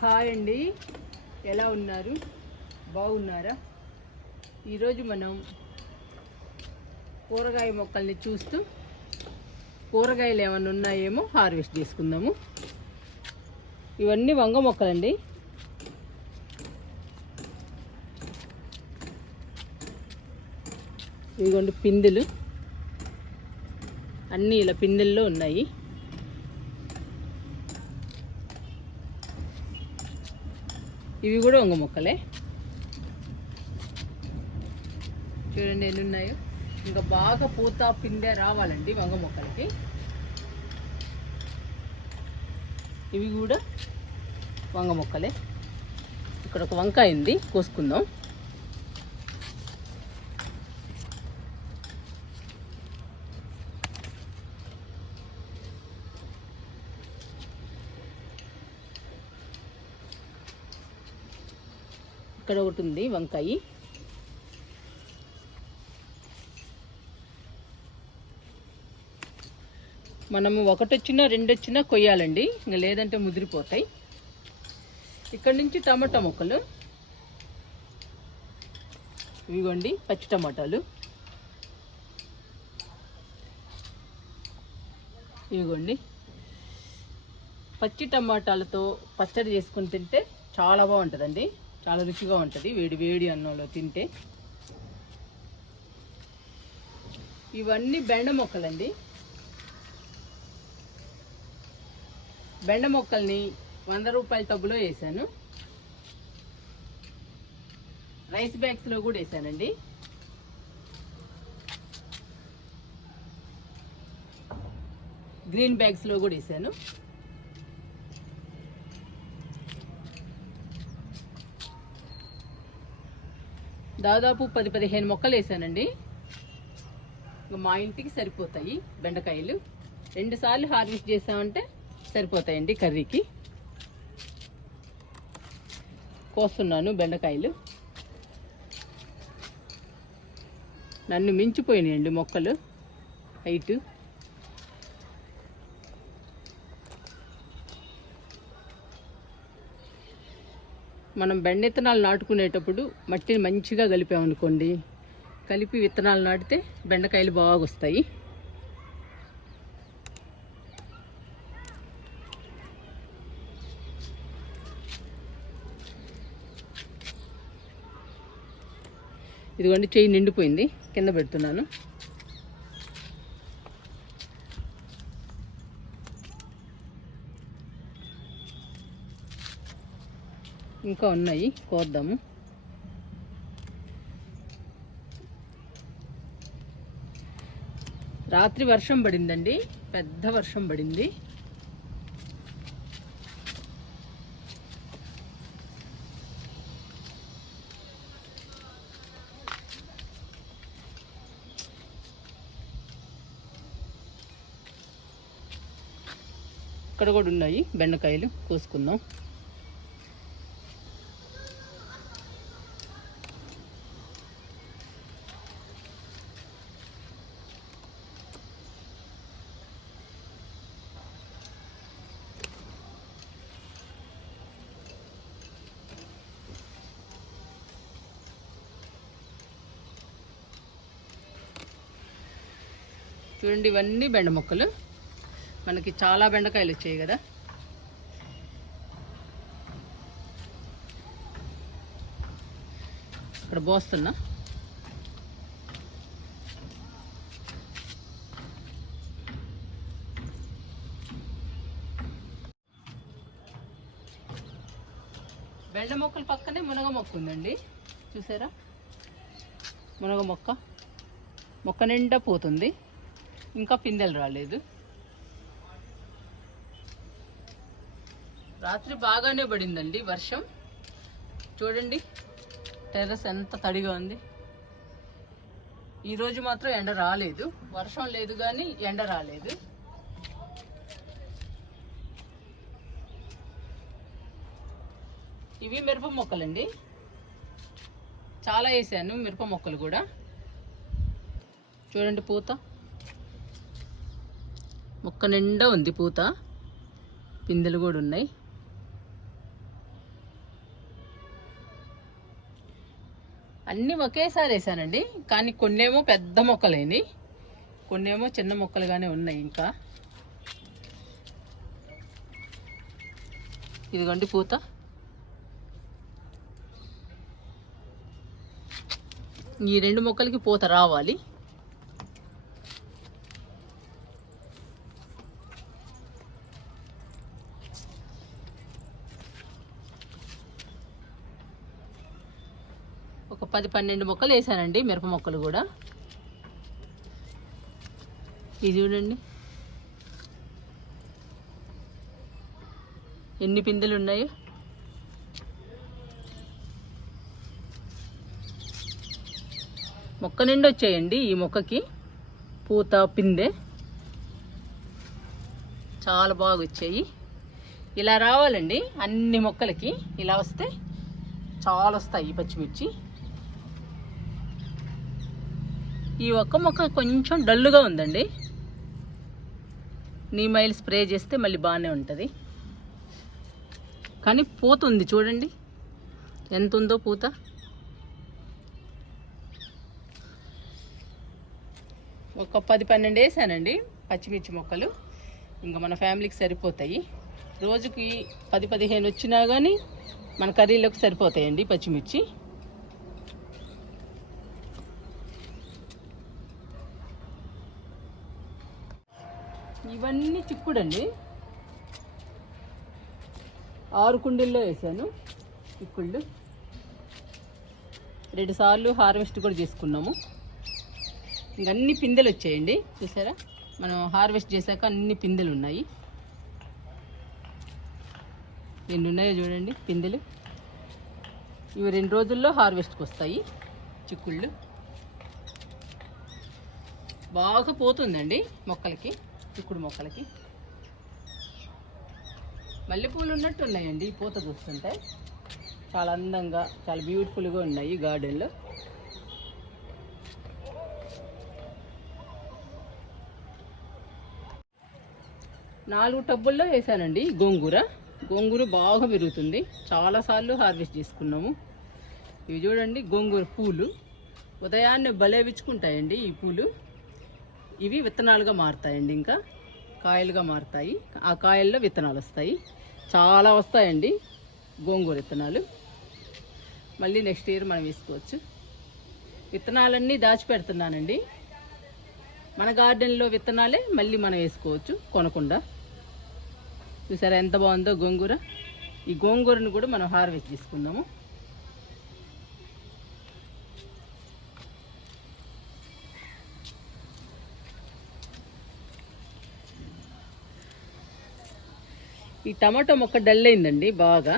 Hi అండి. ఎలా ఉన్నారు? బాగున్నారా? ఈరోజు మనం కూరగాయ మొక్కల్ని చూస్తూ కూరగాయలు ఏమైనా ఉన్నాయేమో హార్వెస్ట్ చేసుకుందాము. ఇవన్నీ వంగ మొక్కలండి. ఇదిగోండి పిందెలు. అన్నీ ఇలా పిందెల్లో ఉన్నాయి. ఇవి కూడా వంగ మొక్కలే. చూడండి ఎన్ని ఉన్నాయో ఇంకా బాగా పూత పిందె రావాలండి వంగ మొక్కలకి. ఇవి కూడా వంగ మొక్కలే. ఇక్కడ ఒక వంకాయ ఉంది కోసుకుందాం. ఇక్కడ ఒకటి ఉంది వంకాయ. మనము ఒకటి వచ్చినా రెండు వచ్చినా కొయ్యాలండి. ఇంకా లేదంటే ముదిరిపోతాయి. ఇక్కడ నుంచి టమాటా మొక్కలు. ఇవిగోండి పచ్చి టమాటాలు. ఇవిగోండి. పచ్చి టమాటాలతో పచ్చడి చేసుకుని తింటే చాలా బాగుంటుందండి. చాలా రుచిగా ఉంటుంది. వేడి వేడి అన్నంలో తింటే. ఇవన్నీ బెండ మొక్కలండి. బెండ మొక్కల్ని వంద రూపాయల టబ్బులో వేసాను. రైస్ బ్యాగ్స్లో కూడా వేసానండి. గ్రీన్ బ్యాగ్స్లో కూడా వేసాను. దాదాపు పది పదిహేను మొక్కలు వేసానండి మా ఇంటికి సరిపోతాయి బెండకాయలు. రెండుసార్లు హార్వెస్ట్ చేసామంటే సరిపోతాయండి కర్రీకి. కోస్తున్నాను బెండకాయలు. నన్ను మించిపోయినాయండి మొక్కలు. హైటు. మనం బెండ విత్తనాలు నాటుకునేటప్పుడు మట్టిని మంచిగా కలిపామనుకోండి కలిపి విత్తనాలు నాటితే బెండకాయలు బాగా వస్తాయి ఇదిగోండి చెయ్యి నిండిపోయింది. కింద పెడుతున్నాను. ఇంకా ఉన్నాయి. కోద్దాము. రాత్రి వర్షం పడిందండి. పెద్ద వర్షం పడింది. ఇక్కడ కూడా ఉన్నాయి బెండకాయలు. కోసుకుందాం. చూడండి ఇవన్నీ బెండ మొక్కలు. మనకి చాలా బెండకాయలు వచ్చాయి కదా. ఇక్కడ పోస్తున్నా. బెండ మొక్కల పక్కనే మునగ మొక్క ఉందండి. చూసారా? మునగ మొక్క. మొక్క నిండా పోతుంది. ఇంకా పిందెలు రాలేదు. రాత్రి బాగానే పడిందండి వర్షం. చూడండి టెర్రస్ ఎంత తడిగా ఉంది. ఈరోజు మాత్రం ఎండ రాలేదు. వర్షం లేదు కానీ ఎండ రాలేదు. ఇవి మిరప మొక్కలండి. చాలా వేసాను మిరప మొక్కలు కూడా. చూడండి పూత. మొక్క నిండా ఉంది పూత. పిందెలు కూడా ఉన్నాయి. అన్నీ ఒకేసారి వేసానండి. కానీ కొన్నేమో పెద్ద మొక్కలేని. కొన్నేమో చిన్న మొక్కలుగానే ఉన్నాయి ఇంకా. ఇదిగోండి పూత. ఈ రెండు మొక్కలకి పూత రావాలి. పది పన్నెండు మొక్కలు వేసానండి మిరప మొక్కలు కూడా. ఇది చూడండి. ఎన్ని పిందెలు ఉన్నాయో? మొక్క నిండి వచ్చాయండి ఈ మొక్కకి. పూత పిందె చాలా బాగా వచ్చాయి. ఇలా రావాలండి అన్ని మొక్కలకి. ఇలా వస్తే చాలా వస్తాయి ఈ పచ్చిమిర్చి. ఈ ఒక్క మొక్క కొంచెం డల్లుగా ఉందండి. నీమైల్ స్ప్రే చేస్తే మళ్ళీ బాగానే ఉంటుంది. కానీ పూత ఉంది చూడండి. ఎంత ఉందో పూత? ఒక పది పన్నెండు వేసానండి పచ్చిమిర్చి మొక్కలు. ఇంకా మన ఫ్యామిలీకి సరిపోతాయి. రోజుకి పది పదిహేను వచ్చినా కానీ మన కర్రీలోకి సరిపోతాయండి పచ్చిమిర్చి. ఇవన్నీ చిక్కుడండి. ఆరు కుండీల్లో వేసాను. చిక్కుళ్ళు. రెండు సార్లు హార్వెస్ట్ కూడా చేసుకున్నాము. ఇంక అన్ని పిందెలు వచ్చాయండి. చూసారా? మనం హార్వెస్ట్ చేశాక అన్ని పిందెలు ఉన్నాయి. ఎన్ని ఉన్నాయో చూడండి పిందెలు. ఇవి రెండు రోజుల్లో హార్వెస్ట్కి వస్తాయి. చిక్కుళ్ళు. బాగా పోతుందండి మొక్కలకి. చిక్కుడు మొక్కలకి. మల్లెపూలు ఉన్నట్టు ఉన్నాయండి పూత చూస్తుంటే చాలా అందంగా చాలా బ్యూటిఫుల్గా ఉన్నాయి గార్డెన్లో. నాలుగు టబ్బుల్లో వేసానండి గోంగూర. గోంగూర బాగా పెరుగుతుంది. చాలాసార్లు హార్వెస్ట్ చేసుకున్నాము. ఇవి చూడండి గోంగూర పూలు. ఉదయాన్నే భలే విచ్చుకుంటాయండి ఈ పూలు. ఇవి విత్తనాలుగా మారుతాయండి ఇంకా. కాయలుగా మారుతాయి. ఆ కాయల్లో విత్తనాలు వస్తాయి. చాలా వస్తాయండి గోంగూర విత్తనాలు. మళ్ళీ నెక్స్ట్ ఇయర్ మనం వేసుకోవచ్చు. విత్తనాలన్నీ దాచిపెడుతున్నానండి. మన గార్డెన్లో విత్తనాలే మళ్ళీ మనం వేసుకోవచ్చు కొనకుండా. చూసారా ఎంత బాగుందో గోంగూర? ఈ గోంగూరను కూడా మనం హార్వెస్ట్ చేసుకుందాము. ఈ టమాటో మొక్క డల్ అయిందండి బాగా.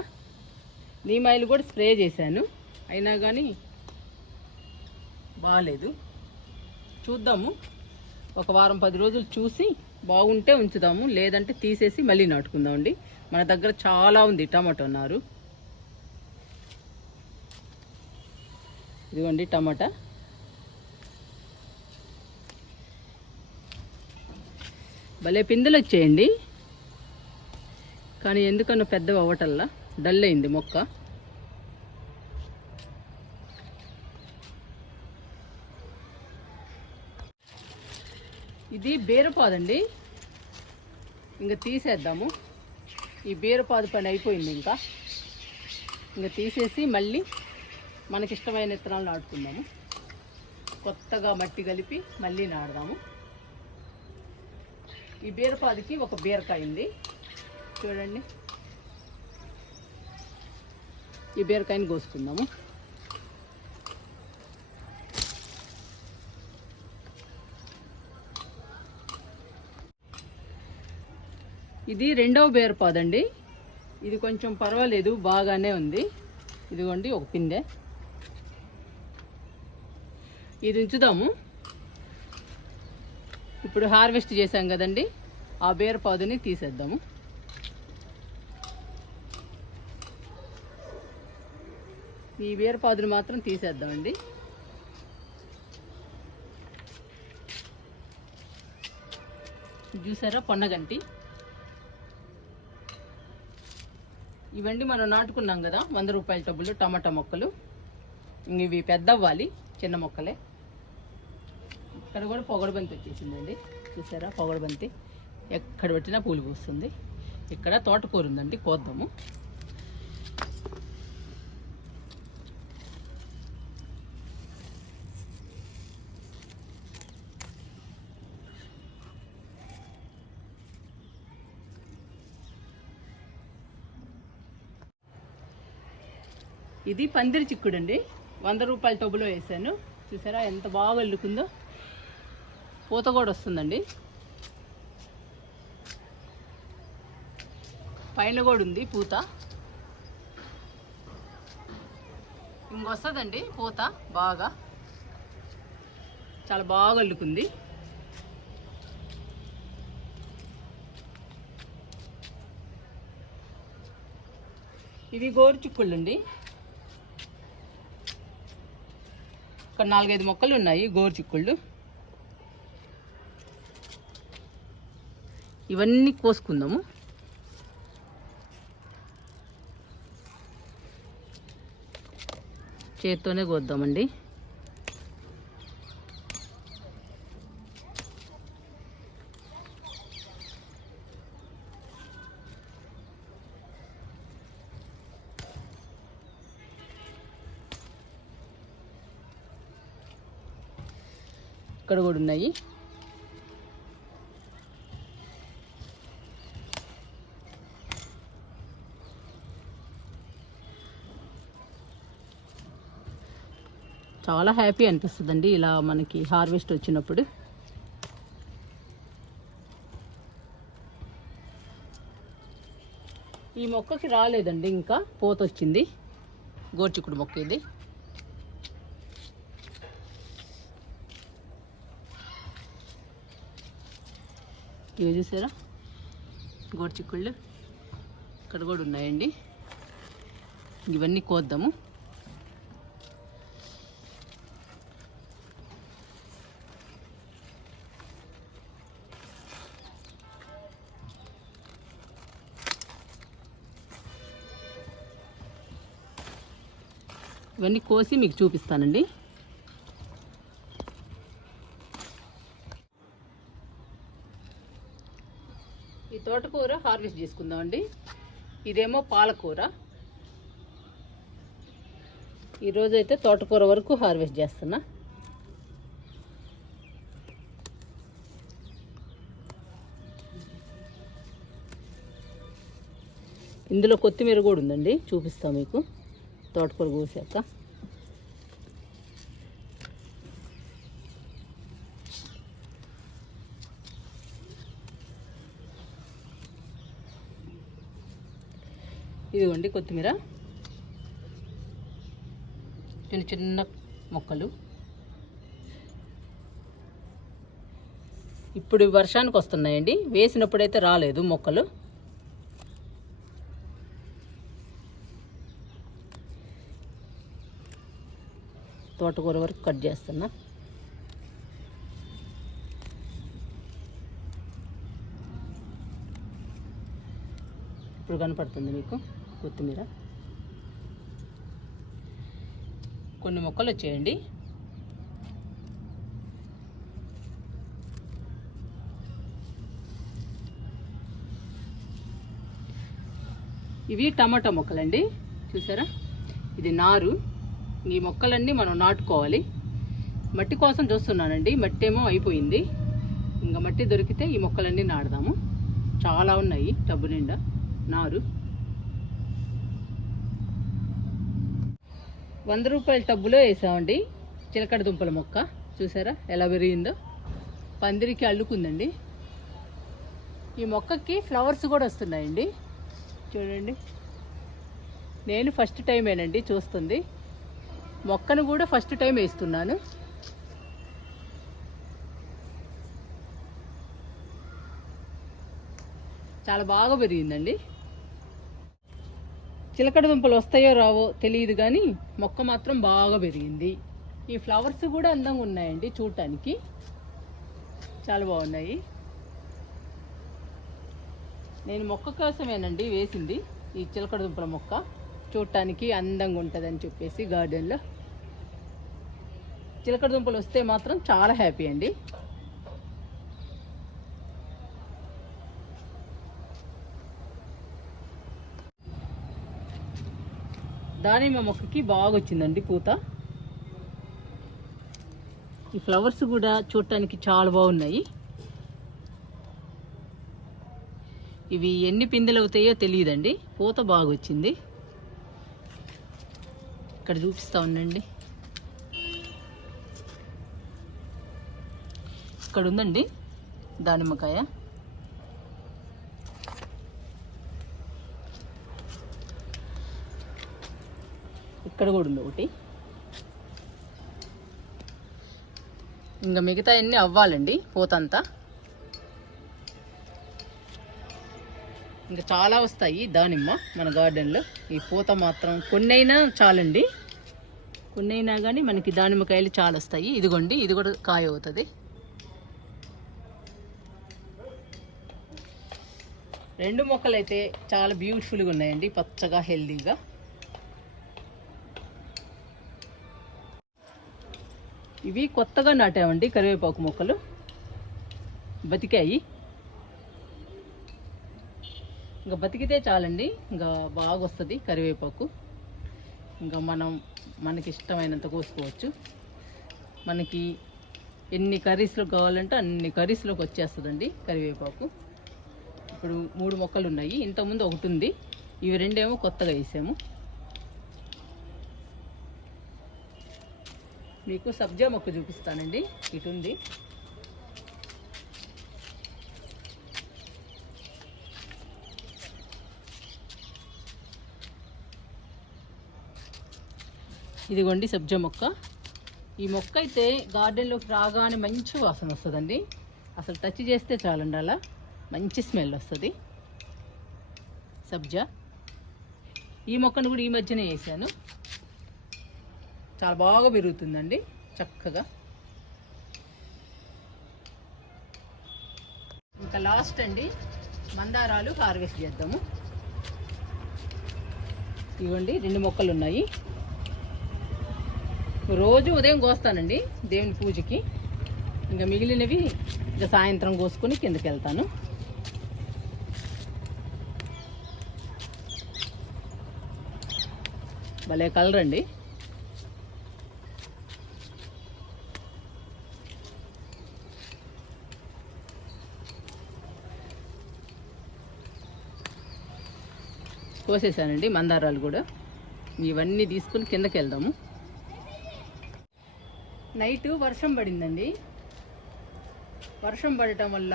నీమాయిలు కూడా స్ప్రే చేశాను. అయినా కానీ బాగాలేదు చూద్దాము. ఒక వారం పది రోజులు చూసి బాగుంటే ఉంచుదాము లేదంటే తీసేసి మళ్ళీ నాటుకుందామండి. మన దగ్గర చాలా ఉంది టమాటో నారు ఇదిగోండి టమాటా. భలే పిందెలు వచ్చేయండి. కానీ ఎందుకన్నా పెద్దవి అవ్వటల్లా డల్ అయింది మొక్క. ఇది బీరపాదండి. ఇంకా తీసేద్దాము. ఈ బీరపాదు పని అయిపోయింది ఇంకా. ఇంకా తీసేసి మళ్ళీ మనకి ఇష్టమైన విత్తనాలు నాటుకుందాము. కొత్తగా మట్టి కలిపి మళ్ళీ నాడదాము ఈ బీరపాదికి ఒక బీరకాయ ఉంది. చూడండి. ఈ బీరకాయని కోసుకుందాము. ఇది రెండవ బీరపాదండి. ఇది కొంచెం పర్వాలేదు బాగానే ఉంది. ఇదిగోండి ఒక పిందె. ఇది ఉంచుదాము. ఇప్పుడు హార్వెస్ట్ చేసాం కదండి ఆ బీరపాదుని తీసేద్దాము. ఈ బీరపాదుని మాత్రం తీసేద్దామండి. చూసారా పొన్నగంటి? ఇవండి మనం నాటుకున్నాం కదా వంద రూపాయల టబ్బులు టమాటా మొక్కలు. ఇవి పెద్ద అవ్వాలి చిన్న మొక్కలే. ఇక్కడ కూడా పొగడబంతి వచ్చేసిందండి. చూసారా పొగడబంతి? ఎక్కడ పెట్టినా పూలు పూస్తుంది. ఇక్కడ తోటకూర ఉందండి కోద్దాము. ఇది పందిరి చిక్కుడు అండి వంద రూపాయల టబ్బులో వేసాను. చూసారా ఎంత బాగా అల్లుకుందో పూత కూడా వస్తుందండి. పైన కూడా ఉంది పూత. ఇంకొస్తుందండి పూత బాగా. చాలా బాగా అల్లుకుంది ఇవి గోరు చిక్కుళ్ళు ఇక్కడ నాలుగైదు మొక్కలు ఉన్నాయి గోరు చిక్కుళ్ళు. ఇవన్నీ కోసుకుందాము. చేత్తోనే కోద్దామండి ఇక్కడ కూడా ఉన్నాయి. చాలా హ్యాపీ అనిపిస్తుందండి ఇలా మనకి హార్వెస్ట్ వచ్చినప్పుడు. ఈ మొక్కకి రాలేదండి ఇంకా పోత వచ్చింది గోర్చిక్కుడు మొక్క ఇది. ఇవి చూసారా? గోర్చిక్కుళ్ళు ఇక్కడ కూడా ఉన్నాయండి. ఇవన్నీ కోద్దాము. ఇవన్నీ కోసి మీకు చూపిస్తానండి ఈ తోటకూర హార్వెస్ట్ చేసుకుందాం అండి ఇదేమో పాలకూర. ఈరోజు అయితే తోటకూర వరకు హార్వెస్ట్ చేస్తున్నా. ఇందులో కొత్తిమీర కూడా ఉందండి. చూపిస్తా మీకు. తోటకూర కోసాక. ఇదిగోండి కొత్తిమీర. చిన్న చిన్న మొక్కలు. ఇప్పుడు వర్షానికి వస్తున్నాయండి. వేసినప్పుడైతే రాలేదు మొక్కలు. తోటకూర వరకు కట్ చేస్తున్నా. ఇప్పుడు కనపడుతుంది మీకు. కొత్తిమీర. కొన్ని మొక్కలు వచ్చేయండి. ఇవి టమాటా మొక్కలండి. చూసారా? ఇది నారు. ఈ మొక్కలన్నీ మనం నాటుకోవాలి. మట్టి కోసం చూస్తున్నానండి. మట్టి ఏమో అయిపోయింది. ఇంకా మట్టి దొరికితే ఈ మొక్కలన్నీ నాటుదాము. చాలా ఉన్నాయి. టబ్బు నిండా నారు. వంద రూపాయల టబ్బులో వేసామండి. చిలకడ దుంపల మొక్క. చూసారా? ఎలా పెరిగిందో? పందిరికి అల్లుకుందండి. ఈ మొక్కకి ఫ్లవర్స్ కూడా వస్తున్నాయండి. చూడండి. నేను ఫస్ట్ టైమేనండి చూస్తుంది. మొక్కను కూడా ఫస్ట్ టైం వేస్తున్నాను. చాలా బాగా పెరిగిందండి. చిలకడ దుంపలు వస్తాయో రావో తెలియదు కానీ మొక్క మాత్రం బాగా పెరిగింది. ఈ ఫ్లవర్స్ కూడా అందంగా ఉన్నాయండి చూడటానికి చాలా బాగున్నాయి. నేను మొక్క కోసమేనండి వేసింది ఈ చిలకడ దుంపల మొక్క. చూడటానికి అందంగా ఉంటుందని చెప్పేసి గార్డెన్లో. చిలకడ దుంపలు వస్తే మాత్రం చాలా హ్యాపీ అండి. దానిమ్మ మొక్కకి బాగా వచ్చిందండి పూత. ఈ ఫ్లవర్స్ కూడా చూడటానికి చాలా బాగున్నాయి. ఇవి ఎన్ని పిందెలు అవుతాయో తెలియదండి. పూత బాగా వచ్చింది ఇక్కడ చూపిస్తా ఉండండి. ఇక్కడ ఉందండి దానిమ్మకాయ. ఇక్కడ కూడా ఉంది ఒకటి. ఇంకా మిగతా అన్నీ అవ్వాలండి పోతంతా. ఇంకా చాలా వస్తాయి దానిమ్మ మన గార్డెన్లో. ఈ పూత మాత్రం కొన్నైనా చాలండి. కొన్నైనా కానీ మనకి దానిమ్మకాయలు చాలా వస్తాయి. ఇదిగోండి ఇది కూడా కాయ అవుతుంది రెండు మొక్కలు అయితే చాలా బ్యూటిఫుల్గా ఉన్నాయండి పచ్చగా హెల్దీగా ఇవి కొత్తగా నాటామండి కరివేపాకు మొక్కలు. బతికాయి. ఇంకా బతికితే చాలండి. ఇంకా బాగా వస్తుంది కరివేపాకు. ఇంకా మనం మనకి ఇష్టమైనంత కోసుకోవచ్చు. మనకి ఎన్ని కర్రీస్లో కావాలంటే అన్ని కర్రీస్లోకి వచ్చేస్తుందండి కరివేపాకు. ఇప్పుడు మూడు మొక్కలు ఉన్నాయి ఇంతకుముందు ఒకటి ఉంది. ఇవి రెండేమో కొత్తగా వేసాము. మీకు సబ్జా మొక్క చూపిస్తానండి. ఇటు ఉంది ఇదిగోండి సబ్జా మొక్క. ఈ మొక్క అయితే గార్డెన్లోకి రాగానే మంచి వాసన వస్తుందండి. అసలు టచ్ చేస్తే చాలండి అలా మంచి స్మెల్ వస్తుంది. సబ్జా. ఈ మొక్కను కూడా ఈ మధ్యనే వేసాను. చాలా బాగా పెరుగుతుందండి చక్కగా. ఇంకా లాస్ట్ అండి మందారాలు హార్వెస్ట్ చేద్దాము. ఇవ్వండి రెండు మొక్కలు ఉన్నాయి. రోజు ఉదయం కోస్తానండి దేవుని పూజకి. ఇంకా మిగిలినవి ఇంకా సాయంత్రం కోసుకొని కిందకి వెళ్తాను. భలే కలర్ అండి. కోసేసానండి మందారాలు కూడా. ఇవన్నీ తీసుకుని కిందకి వెళ్దాము నైట్ వర్షం పడిందండి. వర్షం పడటం వల్ల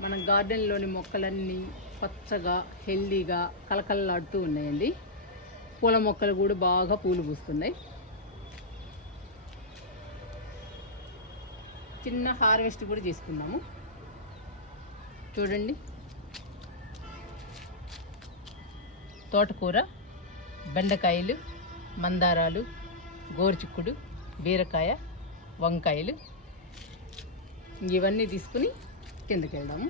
మన గార్డెన్లోని మొక్కలన్నీ పచ్చగా హెల్దీగా కలకలలాడుతూ ఉన్నాయండి. పూల మొక్కలు కూడా బాగా పూలు పూస్తున్నాయి. చిన్న హార్వెస్ట్ కూడా చేసుకున్నాము చూడండి. తోటకూర బెండకాయలు మందారాలు గోరుచిక్కుడు బీరకాయ వంకాయలు. ఇవన్నీ తీసుకుని కిందకి వెళ్దాము